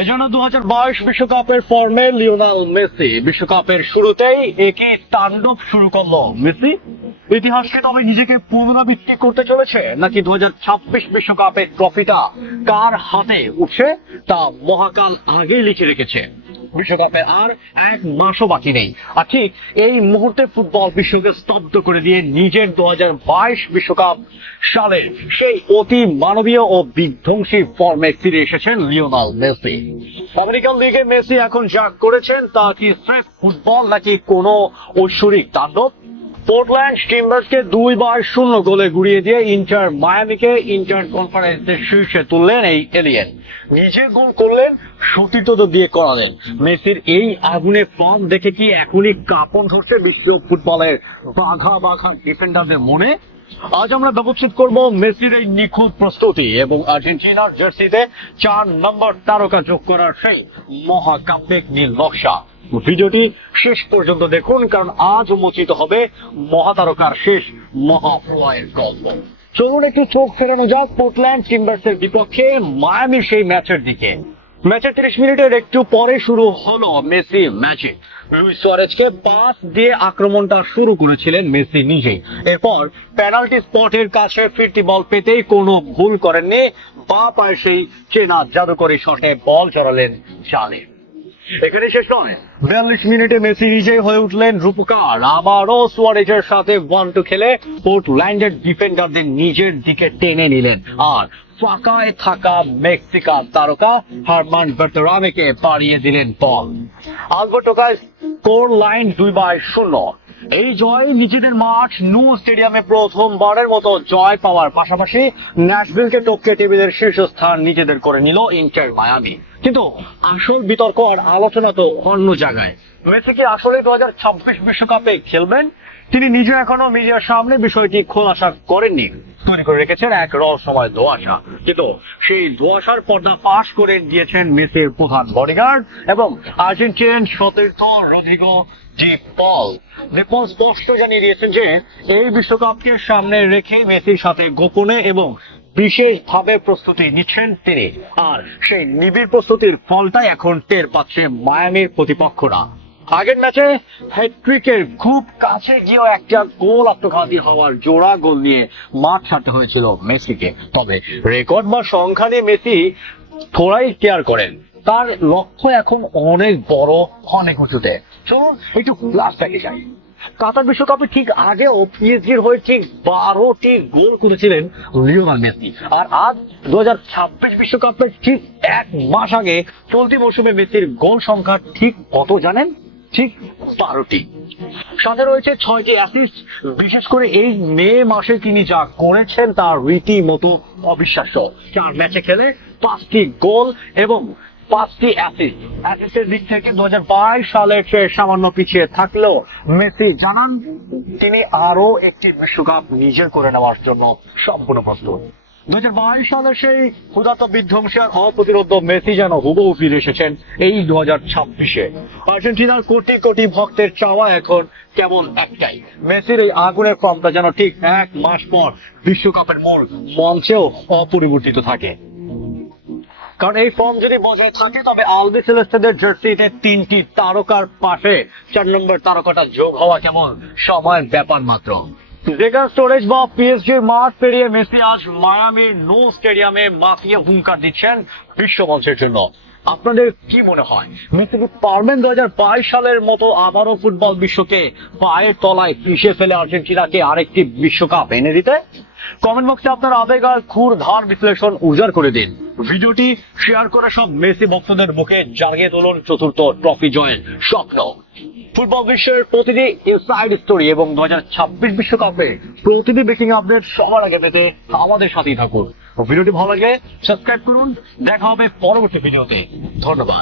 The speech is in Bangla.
এজন্য 2022 বিশ্বকাপের ফর্মে লিওনেল মেসি বিশ্বকাপের শুরুতেই একই তাণ্ডব শুরু করলো। মেসি ইতিহাসকে তবে নিজেকে পুনরাবৃত্তি করতে চলেছে, নাকি 2026 বিশ্বকাপের ট্রফিটা কার হাতে উঠছে তা মহাকাল আগেই লিখে রেখেছে। বিশ্বকাপে আর এক মাসও বাকি নেই, আর ঠিক এই মুহূর্তে ফুটবল বিশ্বকে স্তব্ধ করে দিয়ে নিজের 2022 বিশ্বকাপ সালের সেই অতি মানবীয় ও বিধ্বংসী ফর্মে ফিরে এসেছেন লিওনেল মেসি। আমেরিকান লিগে মেসি এখন যা করেছেন তা কি স্রেফ ফুটবল নাকি কোনো ঐশ্বরিক তাণ্ডব? পোর্টল্যান্ড টিম্বার্সকে 2-0 গোলে গুড়িয়ে দিয়ে ইন্টার মায়ামিকে ইন্টার কনফারেন্সের শীর্ষে তুললেন এই এলিয়েন। নিজে গোল করলেন, সতীর্থ দিয়ে করালেন। মেসির এই আগুনে ফর্ম দেখে কি এখনই কাঁপন ধরছে বিশ্ব ফুটবলের বাঘা বাঘা ডিফেন্ডারদের মনে? আজ আমরা ব্যবচ্ছেদ করব মেসির এই নিখুঁত প্রস্তুতি এবং আর্জেন্টিনার জার্সিতে 4 নম্বর তারকা যোগ করার সেই মহাকাব্যিক নীল নকশা। ভিডিওটি শেষ পর্যন্ত দেখুন, কারণ আজ উন্মোচিত হবে মহাতারকার শেষ মহাপ্রলয়ের গল্প। চলুন একটু চোখ ফেরানো যাক পোর্টল্যান্ড টিম্বার্সের বিপক্ষে মায়ামির সেই ম্যাচের দিকে। ম্যাচের 30 মিনিটের একটু পরে শুরু হলো মেসি ম্যাজিক। লুইস সুয়ারেজকে পাস দিয়ে আক্রমণটা শুরু করেছিলেন মেসি নিজেই। এরপর পেনাল্টি স্পটের কাছে ফিরতি বল পেতেই কোনো ভুল করেননি, বা পায়ে সেই চেনা জাদুকরী শটে বল চড়ালেন জালে। এখানে শেষ নয়, 42 মিনিটে মেসি নিজেই হয়ে উঠলেন রূপকার। আবারও সুয়ারেজের সাথে 1-2 খেলে পোর্টল্যান্ডের ডিফেন্ডারদের নিজের দিকে টেনে নিলেন, আর ফাঁকায় থাকা মেক্সিকান তারকা হারমান বার্তারামেকে পাড়িয়ে দিলেন বল। আলবার্টোকায় স্কোর লাইন 2-0। এই জয় নিজেদের মাঠ নু স্টেডিয়ামে প্রথমবারের মতো জয় পাওয়ার পাশাপাশি ন্যাশভিলকে টপকে টেবিলের শীর্ষস্থান নিজেদের করে নিল ইন্টার মায়ামি। কিন্তু আসল বিতর্ক আর আলোচনা তো অন্য জায়গায়। মেসি কি আসলে 2026 বিশ্বকাপে খেলবেন? তিনি নিজে এখনো মিডিয়ার সামনে বিষয়টি খোলাসা করেননি, তৈরি করে রেখেছেন এক রহস্যময় ধোঁয়াশা। কিন্তু সেই ধোঁয়াশার পর্দা ফাঁস করে দিয়েছেন মেসির প্রধান বডিগার্ড এবং আর্জেন্টিনান সতীর্থ রদ্রিগো ডি পল। রিপন স্পষ্ট জানিয়ে দিয়েছেন যে এই বিশ্বকাপকে সামনে রেখে মেসির সাথে গোপনে এবং বিশেষভাবে প্রস্তুতি নিচ্ছেন তিনি, আর সেই নিবিড় প্রস্তুতির ফলটাই এখন টের পাচ্ছে মায়ামির প্রতিপক্ষরা। আগের ম্যাচে হ্যাটট্রিকের খুব কাছে গিয়েও একটা গোল আত্মঘাতী হওয়ার জোড়া গোল নিয়ে মাঠ ছাড়তে হয়েছিল মেসিকে। তবে রেকর্ড বা সংখ্যা নিয়ে মেসি থোড়াই কেয়ার করেন, তার লক্ষ্য এখন অনেক বড়, অনেক উঁচুতে। চলুন একটু ফ্ল্যাশব্যাকে যাই। কাতার বিশ্বকাপে ঠিক আগেও পিএসজির হয়ে ঠিক 12টি গোল করেছিলেন লিওনেল মেসি, আর আজ 2026 বিশ্বকাপের ঠিক 1 মাস আগে চলতি মৌসুমে মেসির গোল সংখ্যা ঠিক কত জানেন? ঠিক 12টি। সাথে রয়েছে 6টি অ্যাসিস্ট। বিশেষ করে এই মে মাসে তিনি যা করেছেন তা রীতিমতো অবিশ্বাস্য। 4 ম্যাচে খেলে 5টি গোল এবং 5টি অ্যাসিস্টের দিক থেকে 2022 সালের চেয়ে সামান্য পিছিয়ে থাকলেও মেসি জানান তিনি আরো একটি বিশ্বকাপ নিজের করে নেওয়ার জন্য সম্পূর্ণ প্রস্তুত। 2022 সালের সেই ক্ষুধার্ত বিধ্বংসী আর অপ্রতিরোধ্য মেসি যেন হুবহু ফিরে এসেছেন এই 2026-এ। আর্জেন্টিনার কোটি কোটি ভক্তের চাওয়া এখন কেবল একটাই, মেসির এই আগুনের ফর্মটা যেন ঠিক 1 মাস পর বিশ্বকাপের মূল মঞ্চেও অপরিবর্তিত থাকে। কারণ এই ফর্ম যদি বজায় থাকে তবে আলবিসেলেস্তেদের জার্সিতে 3টি তারকার পাশে 4 নম্বর তারকাটা যোগ হওয়া কেমন সময়ের ব্যাপার মাত্র। জেগার স্টোরেজ বা পিএসজির মাঠ পেরিয়ে মেসি আজ মায়ামির নো স্টেডিয়ামে মাতিয়ে হুঙ্কার দিচ্ছেন বিশ্বমঞ্চের জন্য। আপনাদের কি মনে হয়, মেসি কি পারবেন 2022 সালের মতো আবারও ফুটবল বিশ্বকে পায়ের তলায় পিষে ফেলে আর্জেন্টিনাকে আরেকটি বিশ্বকাপ এনে দিতে? কমেন্ট বক্সে আপনার আবেগ আর ক্ষুরধার বিশ্লেষণ উজাড় করে দিন। ভিডিওটি শেয়ার করে সব মেসি ভক্তদের মুখে জাগিয়ে তুলুন চতুর্থ ট্রফি জয়ের স্বপ্ন। ফুটবল বিশ্বের প্রতিটি ইনসাইড স্টোরি এবং 2026 বিশ্বকাপে প্রতিটি ব্রেকিং আপডেট সবার আগে পেতে আমাদের সাথেই থাকুন। ভিডিওটি ভালো লাগলে সাবস্ক্রাইব করুন। দেখা হবে পরবর্তী ভিডিওতে। ধন্যবাদ।